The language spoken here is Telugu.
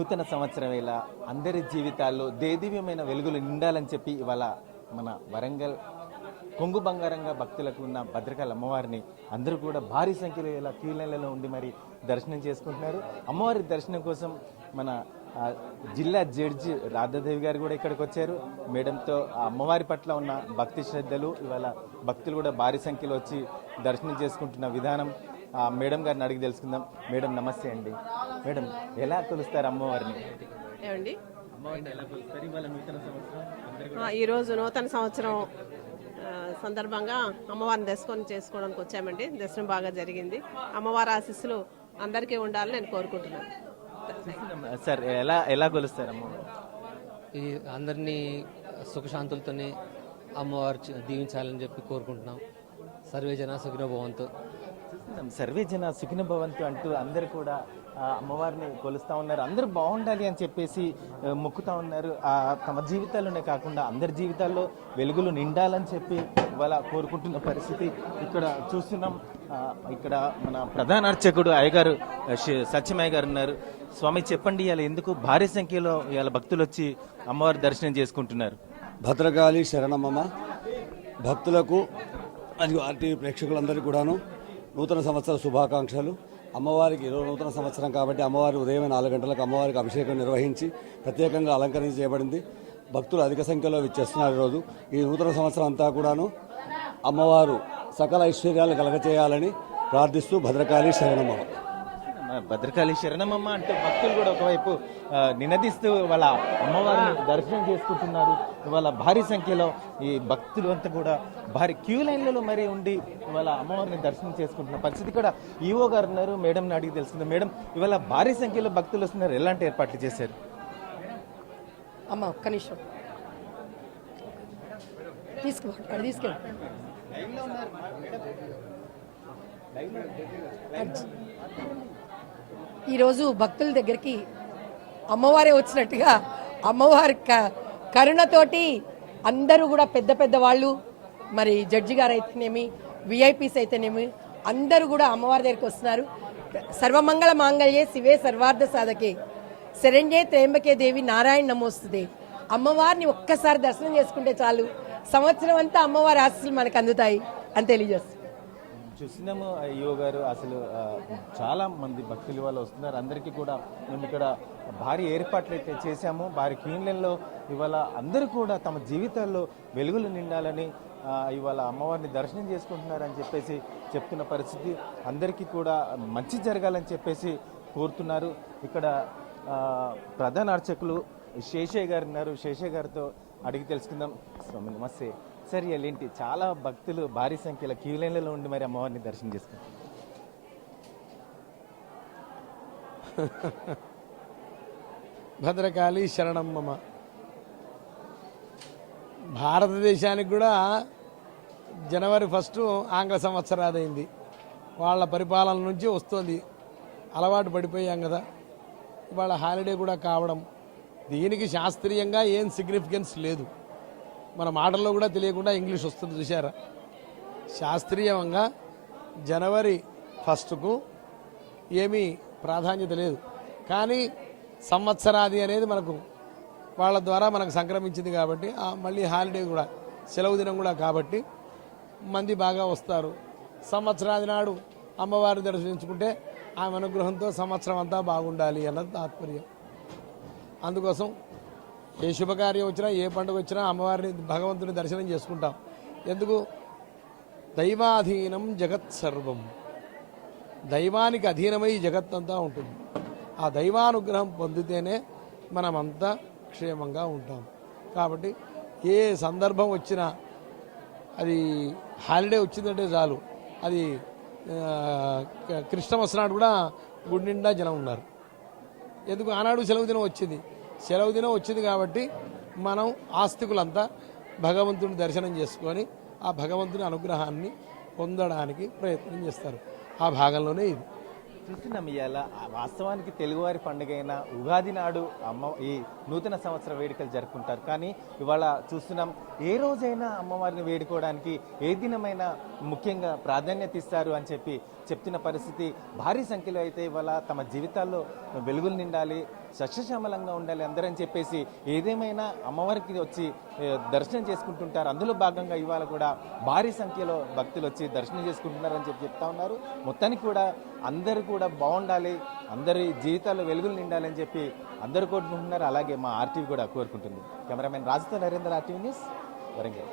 నూతన సంవత్సరం వేళ అందరి జీవితాల్లో దేదీవ్యమైన వెలుగులు నిండాలని చెప్పి ఇవాళ మన వరంగల్ కొంగు బంగారంగా భక్తులకు ఉన్న భద్రకాళి అమ్మవారిని అందరూ కూడా భారీ సంఖ్యలో ఇలా క్యూ లైన్లలో ఉండి మరి దర్శనం చేసుకుంటున్నారు. అమ్మవారి దర్శనం కోసం మన జిల్లా జడ్జి రాధాదేవి గారు కూడా ఇక్కడికి వచ్చారు. మేడంతో అమ్మవారి పట్ల ఉన్న భక్తి శ్రద్ధలు ఇవాళ భక్తులు కూడా భారీ సంఖ్యలో వచ్చి దర్శనం చేసుకుంటున్న విధానం మేడం గారిని అడిగి తెలుసుకుందాం. మేడం నమస్తే అండి. మేడం ఎలా కొలుస్తారు అమ్మవారిని? ఏమండి, ఎలా కొలుస్తారు ఇవాళ నూతన సంవత్సరం? ఈరోజు నూతన సంవత్సరం సందర్భంగా అమ్మవారిని చేసుకోవడానికి వచ్చామండి. దర్శనం బాగా జరిగింది. అమ్మవారి ఆశీస్సులు అందరికీ ఉండాలని నేను కోరుకుంటున్నాను. సార్ ఎలా కొలుస్తారు అమ్మవారు? ఈ అందరినీ సుఖశాంతులతోనే అమ్మవారు దీవించాలని చెప్పి కోరుకుంటున్నాం. సర్వే జన సుఖినో భవంతు. సర్వే జన సుఖినో భవంతు అంటూ అందరు కూడా అమ్మవారిని కొలుస్తూ ఉన్నారు. అందరూ బాగుండాలి అని చెప్పేసి మొక్కుతూ ఉన్నారు. తమ జీవితాల్లోనే కాకుండా అందరి జీవితాల్లో వెలుగులు నిండాలని చెప్పి ఇవాళ కోరుకుంటున్న పరిస్థితి ఇక్కడ చూస్తున్నాం. ఇక్కడ మన ప్రధాన అర్చకుడు అయ్యగారు సత్యమయ్య గారు ఉన్నారు. స్వామి చెప్పండి, ఇవాళ ఎందుకు భారీ సంఖ్యలో ఇవాళ భక్తులు వచ్చి అమ్మవారి దర్శనం చేసుకుంటున్నారు? భద్రకాళి శరణమమ్మ భక్తులకు మరియు ప్రేక్షకులందరికీ కూడాను నూతన సంవత్సర శుభాకాంక్షలు. అమ్మవారికి ఈరోజు నూతన సంవత్సరం కాబట్టి అమ్మవారి ఉదయం 4 గంటలకు అమ్మవారికి అభిషేకం నిర్వహించి ప్రత్యేకంగా అలంకరణ చేయబడింది. భక్తులు అధిక సంఖ్యలో విచ్చేస్తున్నారు. ఈరోజు ఈ నూతన సంవత్సరం అంతా కూడాను అమ్మవారు సకల ఐశ్వర్యాలు కలగచేయాలని ప్రార్థిస్తూ భద్రకాళి శరణమమ్మ. భద్రకాళి శరణమమ్మ అంటే భక్తులు కూడా ఒకవైపు నినదిస్తూ వాళ్ళ అమ్మవారిని దర్శనం చేసుకుంటున్నారు. ఇవాళ భారీ సంఖ్యలో ఈ భక్తులు అంతా కూడా భారీ క్యూ లైన్లలో మరి ఉండి ఇవాళ అమ్మవారిని దర్శనం చేసుకుంటున్న పరిస్థితి. ఇక్కడ ఈవో గారు ఉన్నారు. మేడంని అడిగి తెలుస్తుంది. మేడం, ఇవాళ భారీ సంఖ్యలో భక్తులు వస్తున్నారు, ఎలాంటి ఏర్పాట్లు చేశారు? అమ్మ ఒక్క నిమిషం తీసుకెళ్ళి ఈరోజు భక్తుల దగ్గరికి అమ్మవారే వచ్చినట్టుగా అమ్మవారి కరుణతోటి అందరూ కూడా పెద్ద పెద్ద వాళ్ళు, మరి జడ్జి గారు అయితేనేమి, విఐపీస్ అయితేనేమి అందరూ కూడా అమ్మవారి దగ్గరికి వస్తున్నారు. సర్వమంగళ మాంగళ్యే శివే సర్వార్థ సాధకే శరణ్యే త్రయంబకే దేవి నారాయణ నమోస్తుతే. అమ్మవారిని ఒక్కసారి దర్శనం చేసుకుంటే చాలు, సంవత్సరం అంతా అమ్మవారి ఆశీస్సులు మనకు అందుతాయి అని తెలియజేస్తుంది. చూసినాము అయ్యో గారు, అసలు చాలా మంది భక్తులు వాళ్ళు వస్తున్నారు. అందరికీ కూడా మేము ఇక్కడ భారీ ఏర్పాట్లు అయితే చేశాము. భారీ క్యూన్లలో ఇవాళ అందరూ కూడా తమ జీవితాల్లో వెలుగులు నిండాలని ఇవాళ అమ్మవారిని దర్శనం చేసుకుంటున్నారని చెప్పేసి చెప్తున్న పరిస్థితి. అందరికీ కూడా మంచి జరగాలని చెప్పేసి కోరుతున్నారు. ఇక్కడ ప్రధాన అర్చకులు శేషయ్య గారు ఉన్నారు. శేషయ్య గారితో అడిగి తెలుసుకుందాం. స్వామి నమస్తే. సార్, ఏంటి చాలా భక్తులు భారీ సంఖ్యలో క్యూ లైన్లలో ఉండి మరి అమ్మవారిని దర్శనం చేసుకుంటారు? భద్రకాళి శరణమ్మ భారతదేశానికి కూడా జనవరి 1 ఆంగ్ల సంవత్సరాదైంది. వాళ్ళ పరిపాలన నుంచి వస్తుంది. అలవాటు పడిపోయాం కదా. ఇవాళ హాలిడే కూడా కావడం, దీనికి శాస్త్రీయంగా ఏం సిగ్నిఫికెన్స్ లేదు. మన మాటల్లో కూడా తెలియకుండా ఇంగ్లీష్ వస్తుంది చూసారా. శాస్త్రీయంగా జనవరి 1కు ఏమీ ప్రాధాన్యత లేదు. కానీ సంవత్సరాది అనేది మనకు వాళ్ళ ద్వారా మనకు సంక్రమించింది కాబట్టి మళ్ళీ హాలిడే కూడా సెలవు దినం కూడా కాబట్టి మంది బాగా వస్తారు. సంవత్సరాది నాడు అమ్మవారిని దర్శించుకుంటే ఆమె అనుగ్రహంతో సంవత్సరం అంతా బాగుండాలి అన్నది తాత్పర్యం. అందుకోసం ఏ శుభకార్యం వచ్చినా, ఏ పండుగ వచ్చినా అమ్మవారిని భగవంతుని దర్శనం చేసుకుంటాం. ఎందుకు? దైవాధీనం జగత్ సర్వం. దైవానికి అధీనమై జగత్తంతా ఉంటుంది. ఆ దైవానుగ్రహం పొందితేనే మనమంతా క్షేమంగా ఉంటాం. కాబట్టి ఏ సందర్భం వచ్చినా అది హాలిడే వచ్చిందంటే చాలు. అది క్రిస్టమస్ నాడు కూడా గుడి నిండా జనం ఉన్నారు. ఎందుకు? ఆనాడు సెలవు దినం వచ్చింది. సెలవు దినం వచ్చింది కాబట్టి మనం ఆస్తికులంతా భగవంతుని దర్శనం చేసుకొని ఆ భగవంతుని అనుగ్రహాన్ని పొందడానికి ప్రయత్నం చేస్తారు. ఆ భాగంలోనే ఇది చూస్తున్నాం. ఇవాళ వాస్తవానికి తెలుగువారి పండుగ అయిన ఉగాది నాడు ఈ నూతన సంవత్సర వేడుకలు జరుపుకుంటారు. కానీ ఇవాళ చూస్తున్నాం, ఏ రోజైనా అమ్మవారిని వేడుకోవడానికి ఏ దినమైనా ముఖ్యంగా ప్రాధాన్యత ఇస్తారు అని చెప్పి చెప్తున్న పరిస్థితి. భారీ సంఖ్యలో అయితే ఇవాళ తమ జీవితాల్లో వెలుగులు నిండాలి, సస్యశ్యామలంగా ఉండాలి అందరని చెప్పేసి ఏదేమైనా అమ్మవారికి వచ్చి దర్శనం చేసుకుంటుంటారు. అందులో భాగంగా ఇవాళ కూడా భారీ సంఖ్యలో భక్తులు వచ్చి దర్శనం చేసుకుంటున్నారని చెప్పి చెప్తా ఉన్నారు. మొత్తానికి కూడా అందరూ కూడా బాగుండాలి, అందరి జీవితాల్లో వెలుగులు నిండాలని చెప్పి అందరూ కోరుకుంటున్నారు. అలాగే మా ఆర్టీవీ కూడా కోరుకుంటుంది. కెమెరామెన్ రాజుతో నరేంద్ర, ఆర్టీవీ న్యూస్, వరంగల్.